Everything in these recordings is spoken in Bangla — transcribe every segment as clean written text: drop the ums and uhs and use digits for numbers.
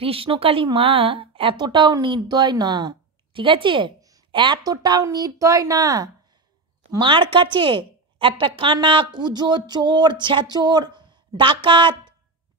কৃষ্ণকালী মা এতটাও নির্দয় না, ঠিক আছে? এতটাও নির্দয় না। মার কাছে একটা কানা কুজো চোর ছেচোর ডাকাত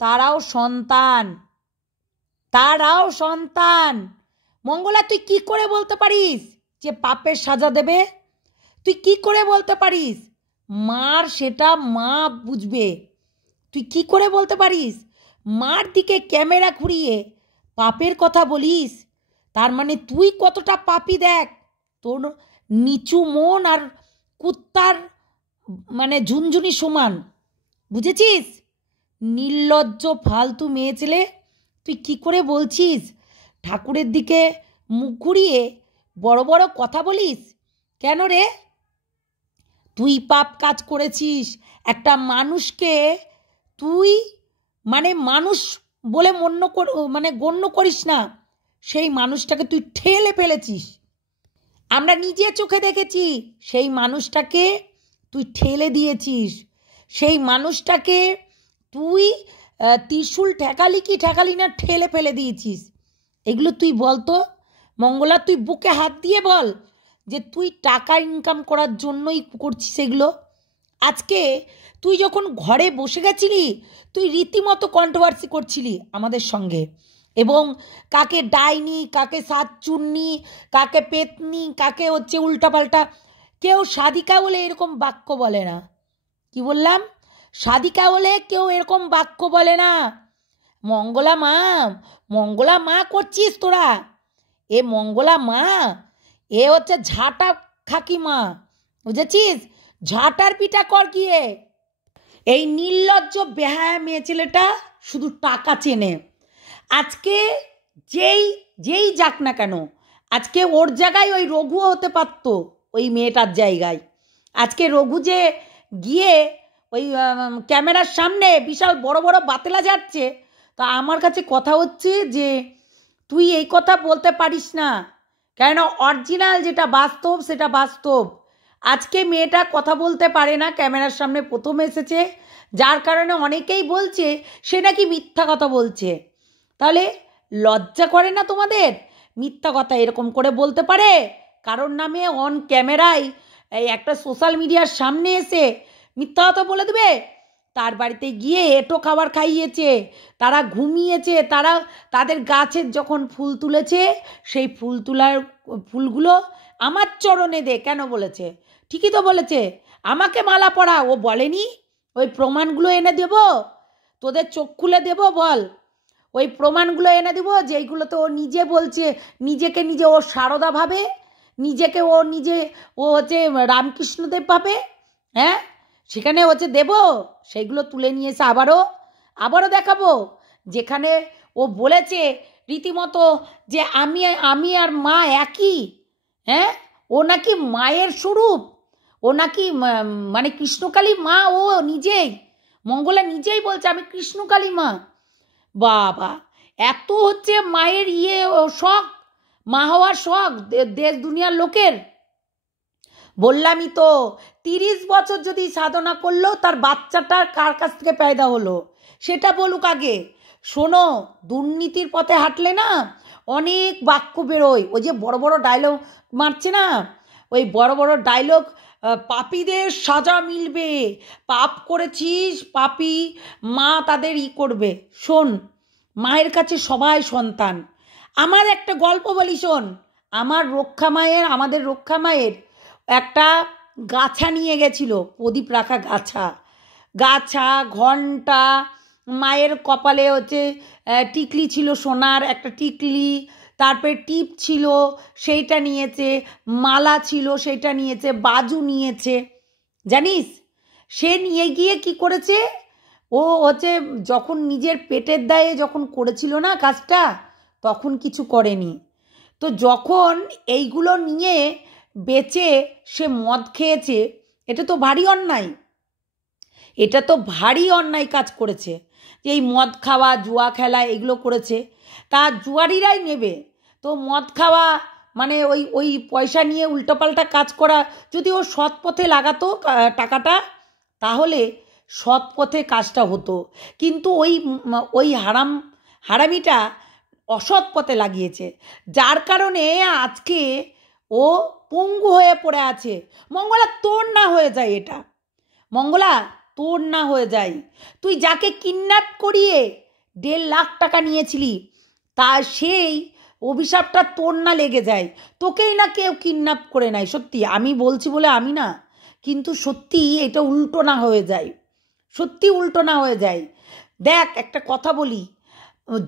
তারাও সন্তান, তারাও সন্তান। মঙ্গলা, তুই কি করে বলতে পারিস যে পাপের সাজা দেবে? তুই কি করে বলতে পারিস? মার সেটা মা বুঝবে। তুই কি করে বলতে পারিস? মার দিকে ক্যামেরা ঘুরিয়ে পাপের কথা বলিস? তার মানে তুই কতটা পাপী দেখ। তোর নিচু মন আর কুত্তার মানে ঝুনঝুনি সমান, বুঝেছিস? নির্লজ্জ ফালতু মেয়ে ছেলে, তুই কি করে বলছিস? ঠাকুরের দিকে মুখ ঘুরিয়ে বড় বড় কথা বলিস কেন রে? তুই পাপ কাজ করেছিস। একটা মানুষকে তুই মানে মানুষ বলে গণ্য করিস না, সেই মানুষটাকে তুই ঠেলে ফেলেছিস। আমরা নিজে চোখে দেখেছি, সেই মানুষটাকে তুই ঠেলে দিয়েছিস। সেই মানুষটাকে তুই ত্রিশূল ঠেকালি কি ঠেকালি না, ঠেলে ফেলে দিয়েছিস। এগুলো তুই বলতো মঙ্গলা, তুই বুকে হাত দিয়ে বল যে তুই টাকা ইনকাম করার জন্যই করছিস এগুলো। আজকে তুই যখন ঘরে বসে গেছিলি, তুই রীতিমতো কন্ট্রোভার্সি করছিলি আমাদের সঙ্গে, এবং কাকে ডাইনি, কাকে সাতচুন্নি, কাকে পেতনি, কাকে হচ্ছে উল্টাপাল্টা। কেউ সাধিকা বলে এরকম বাক্য বলে না। কি বললাম? সাধিকা বলে কেউ এরকম বাক্য বলে না। মঙ্গলা মা, মঙ্গলা মা করছিস তোরা। এ মঙ্গলা মা, এ হচ্ছে ঝাঁটা খাকি মা, বুঝেছিস? ঝাঁটার পিঠা কর গিয়ে। এই নির্লজ্জ বেহায়া মেয়ে ছেলেটা শুধু টাকা চেনে। আজকে যেই যাক না কেন, আজকে ওর জায়গায় ওই রঘুও হতে পারতো, ওই মেয়েটার জায়গায়। আজকে রঘু যে গিয়ে ওই ক্যামেরার সামনে বিশাল বড় বড় বাতেলা যাচ্ছে, তা আমার কাছে কথা হচ্ছে যে তুই এই কথা বলতে পারিস না, কেন অরিজিনাল যেটা বাস্তব সেটা বাস্তব। আজকে মেয়েটা কথা বলতে পারে না, ক্যামেরার সামনে প্রথম এসেছে, যার কারণে অনেকেই বলছে সে নাকি মিথ্যা কথা বলছে। তাহলে লজ্জা করে না তোমাদের? মিথ্যা কথা এরকম করে বলতে পারে কারোর নামে অন ক্যামেরায় এই একটা সোশ্যাল মিডিয়ার সামনে এসে মিথ্যা কথা বলে দেবে? তার বাড়িতে গিয়ে এঁটো খাবার খাইয়েছে, তারা ঘুমিয়েছে, তারা তাদের গাছের যখন ফুল তুলেছে সেই ফুল তোলার ফুলগুলো আমার চরণে দে কেন বলেছে? ঠিকই তো বলেছে, আমাকে মালা পরা। ও বলেনি ওই প্রমাণগুলো এনে দেব, তোদের চোখ খুলে দেব? বল, ওই প্রমাণগুলো এনে দেব যেইগুলোতে ও নিজে বলছে, নিজেকে নিজে ও সারদা ভাবে, নিজেকে ও হচ্ছে রামকৃষ্ণদেব ভাবে। হ্যাঁ, সেখানে হচ্ছে দেব, সেইগুলো তুলে নিয়ে এসে আবারও দেখাবো, যেখানে ও বলেছে রীতিমতো যে আমি আর মা একই। হ্যাঁ, ও নাকি মায়ের স্বরূপ, ও নাকি মানে কৃষ্ণকালী মা। ও নিজেই, মঙ্গলা নিজেই বলছে আমি কৃষ্ণকালী মা। বাবা, এত হচ্ছে মায়ের শখ, মা হওয়ার শখ দেশ দুনিয়ার লোকের। বললামই তো, 30 বছর যদি সাধনা করলো, তার বাচ্চাটার কার কাছ থেকে পয়দা হলো সেটা বলুক আগে। শোনো, দুর্নীতির পথে হাঁটলে না অনেক বাক্য বেরোয়। ওই যে বড় বড় ডায়লগ মারছে না, ওই বড় বড় ডায়লগ, পাপীদের সাজা মিলবে, পাপ করেছিস পাপী মা তাদের করবে। শোন, মায়ের কাছে সবাই সন্তান। আমার একটা গল্প বলি শোন। আমাদের রক্ষা মায়ের একটা গাছা নিয়ে গেছিল, প্রদীপ রাখা গাছা ঘণ্টা, মায়ের কপালে হচ্ছে টিকলি ছিল, সোনার একটা টিকলি, তারপরে টিপ ছিল সেইটা নিয়েছে, মালা ছিল সেইটা নিয়েছে, বাজু নিয়েছে। জানিস সে নিয়ে গিয়ে কি করেছে? ও হচ্ছে যখন নিজের পেটের দায়ে যখন করেছিল না কাজটা, তখন কিছু করেনি। তো যখন এইগুলো নিয়ে বেচে সে মদ খেয়েছে, এটা তো ভারী অন্যায়। এটা তো ভারী অন্যায় কাজ করেছে, যে এই মদ খাওয়া, জুয়া খেলা এগুলো করেছে। তা জুয়ারিরাই নেবে তো মদ খাওয়া, মানে ওই পয়সা নিয়ে উল্টোপাল্টা কাজ করা। যদি ও সৎ পথে লাগাতো টাকাটা, তাহলে সৎ পথে কাজটা হতো। কিন্তু ওই হারামিটা অসৎ পথে লাগিয়েছে, যার কারণে আজকে ও পঙ্গু হয়ে পড়ে আছে। মঙ্গলা তোর না হয়ে যায় এটা, মঙ্গলা তোর না হয়ে যায়। তুই যাকে কিডন্যাপ করিয়ে 1.5 লাখ টাকা নিয়েছিলি, তা সেই অভিশাপটা তোর না লেগে যায়। তোকেই না কেউ কিডন্যাপ করে নেয়। সত্যি আমি বলছি বলে আমি না, কিন্তু সত্যি এটা উল্টো না হয়ে যায়, সত্যি উল্টো না হয়ে যায়। দেখ একটা কথা বলি,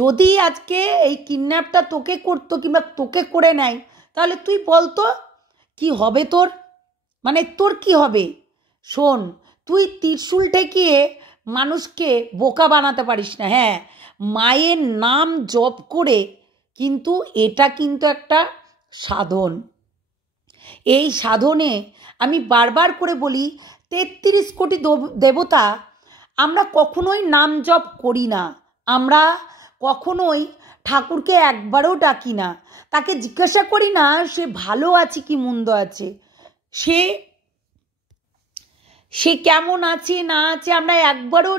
যদি আজকে এই কিডন্যাপটা তোকে করতো কিংবা তোকে করে নেয়, তাহলে তুই বলতো কি হবে তোর, মানে তোর কি হবে? শোন, তুই ত্রিশূল ঠেকিয়ে মানুষকে বোকা বানাতে পারিস না। হ্যাঁ, মায়ের নাম জপ করে, কিন্তু এটা কিন্তু একটা সাধন। এই সাধনে আমি বারবার করে বলি, 33 কোটি দেবতা আমরা কখনোই নাম জপ করি না, আমরা কখনোই ঠাকুরকে একবারও ডাকি না, তাকে জিজ্ঞাসা করি না সে ভালো আছে কি মন্দ আছে, সে কেমন আছে না আছে আমরা একবারও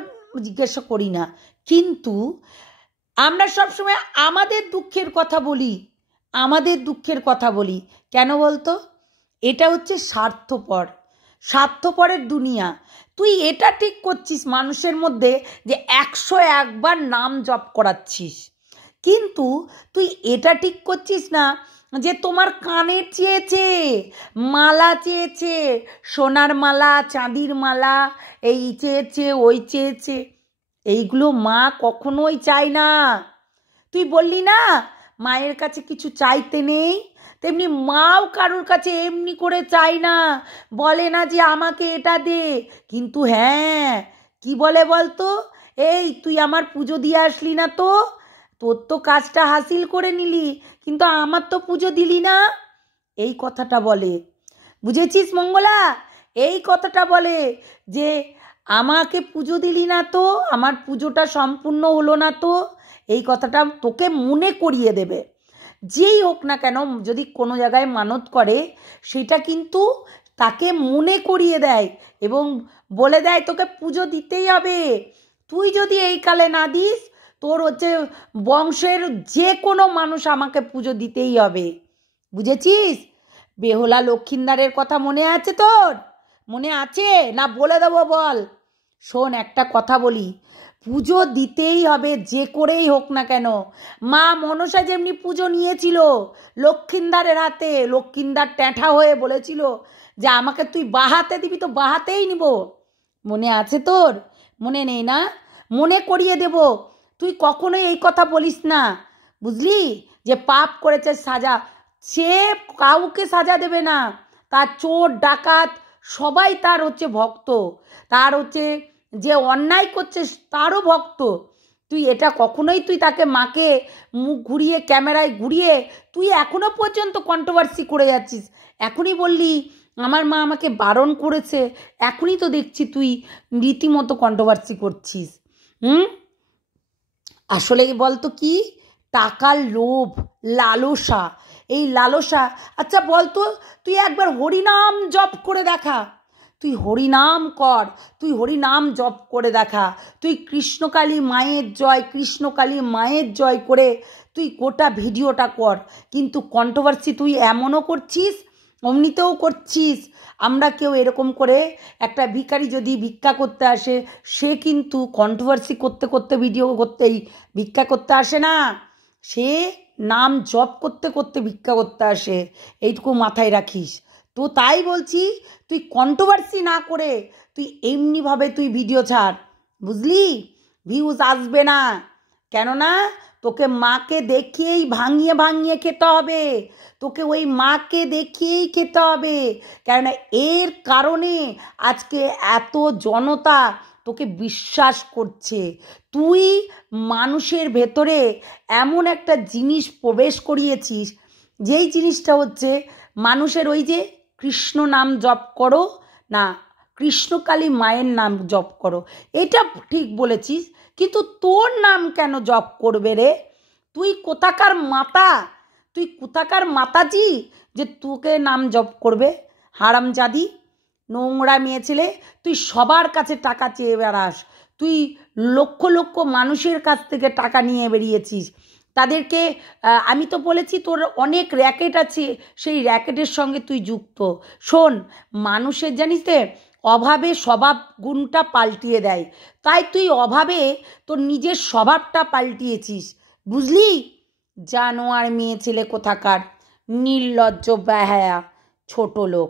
জিজ্ঞাসা করি না। কিন্তু আমরা সবসময় আমাদের দুঃখের কথা বলি, আমাদের দুঃখের কথা বলি। কেন বলতো? এটা হচ্ছে স্বার্থপরের দুনিয়া। তুই এটা ঠিক করছিস মানুষের মধ্যে যে 101 বার নাম জপ করাচ্ছিস, কিন্তু তুই এটা ঠিক করছিস না যে তোমার কানের চেয়েছে, মালা চেয়েছে, সোনার মালা, চাঁদির মালা, এই চেয়েছে, ওই চেয়েছে। এইগুলো মা কখনোই চায় না। তুই বললি না মায়ের কাছে কিছু চাইতে নেই, তেমনি মাও কারোর কাছে এমনি করে চায় না, বলে না যে আমাকে এটা দে। কিন্তু হ্যাঁ, কি বলে বলতো, এই তুই আমার পুজো দিয়ে আসলি না তো, তোর তো কাজটা হাসিল করে নিলি, কিন্তু আমার তো পুজো দিলি না, এই কথাটা বলে। বুঝেছিস মঙ্গলা? এই কথাটা বলে যে আমাকে পুজো দিলি না তো, আমার পুজোটা সম্পূর্ণ হলো না তো, এই কথাটা তোকে মনে করিয়ে দেবে। যেই হোক না কেন, যদি কোনো জায়গায় মানত করে, সেটা কিন্তু তাকে মনে করিয়ে দেয় এবং বলে দেয় তোকে পুজো দিতেই হবে। তুই যদি এই কালে না দিস, তোর হচ্ছে বংশের যে কোনো মানুষ আমাকে পুজো দিতেই হবে। বুঝেছিস? বেহুলা লক্ষিন্দারের কথা মনে আছে তোর? মনে আছে না বলে দেবো বল? শোন, একটা কথা বলি, পুজো দিতেই হবে যে করেই হোক না কেন। মা মনসা যেমনি পুজো নিয়েছিল লক্ষিন্দারের হাতে, লক্ষিন্দার ট্যাঁঠা হয়ে বলেছিল যে আমাকে তুই বাহাতে দিবি তো বাহাতেই নিব। মনে আছে তোর? মনে নেই না? মনে করিয়ে দেব। তুই কখনোই এই কথা বলিস না, বুঝলি? যে পাপ করেছে সাজা, সে কাউকে সাজা দেবে না। তার চোর ডাকাত সবাই তার হচ্ছে ভক্ত, তার হচ্ছে যে অন্যায় করছে তারও ভক্ত। তুই এটা কখনোই তুই তাকে মাকে মুখ ঘুরিয়ে ক্যামেরায় ঘুরিয়ে তুই এখনো পর্যন্ত কন্ট্রোভার্সি করে যাচ্ছিস। এখনই বললি আমার মা আমাকে বারণ করেছে, এখনই তো দেখছি তুই রীতিমতো কন্ট্রোভার্সি করছিস। আসলে বলতো কি, টাকার লোভ, লালসা, এই লালসা। আচ্ছা বলতো, তুই একবার হরিনাম জপ করে দেখা, তুই হরিনাম কর, তুই হরিনাম জপ করে দেখা, তুই কৃষ্ণকালী মায়ের জয়, কৃষ্ণকালী মায়ের জয় করে তুই গোটা ভিডিওটা কর। কিন্তু কন্ট্রোভার্সি তুই এমনও করছিস, অমনিতেও করছিস। আমরা কেউ এরকম করে, একটা ভিখারি যদি ভিক্ষা করতে আসে, সে কিন্তু কন্ট্রোভার্সি করতে করতে ভিডিও করতেই ভিক্ষা করতে আসে না, সে নাম জপ করতে করতে ভিক্ষা করতে আসে। এইটুকু মাথায় রাখিস। তো তাই বলছি, তুই কন্ট্রোভার্সি না করে তুই এমনিভাবে তুই ভিডিও ছাড়, বুঝলি? ভিউজ আসবে না, কেননা তোকে মাকে দেখিয়েই ভাঙিয়ে ভাঙিয়ে খেতে হবে, তোকে ওই মাকে দেখিয়েই খেতে হবে। কেননা এর কারণে আজকে এত জনতা তোকে বিশ্বাস করছে। তুই মানুষের ভেতরে এমন একটা জিনিস প্রবেশ করিয়েছিস, যেই জিনিসটা হচ্ছে মানুষের ওই যে কৃষ্ণ নাম জপ করো না, কৃষ্ণকালী মায়ের নাম জপ করো, এটা ঠিক বলেছিস, কিন্তু তোর নাম কেন জপ করবে রে? তুই কোথাকার মাতা, তুই কোথাকার মাতাজি যে তোকে নাম জপ করবে? হারামজাদি, নোংরা মেয়ে ছেলে, তুই সবার কাছে টাকা চেয়ে বেড়াস, তুই লক্ষ লক্ষ মানুষের কাছ থেকে টাকা নিয়ে বেরিয়েছিস, তাদেরকে আমি তো বলেছি তোর অনেক র্যাকেট আছে, সেই র্যাকেটের সঙ্গে তুই যুক্ত। শোন, মানুষের জানিস তো অভাবে স্বভাব গুণটা পাল্টিয়ে দেয়, তাই তুই অভাবে তোর নিজের স্বভাবটা পাল্টিয়েছিস, বুঝলি? জানোয়ার মেয়ে ছেলে কোথাকার, নির্লজ্জ বেহায়া ছোট লোক।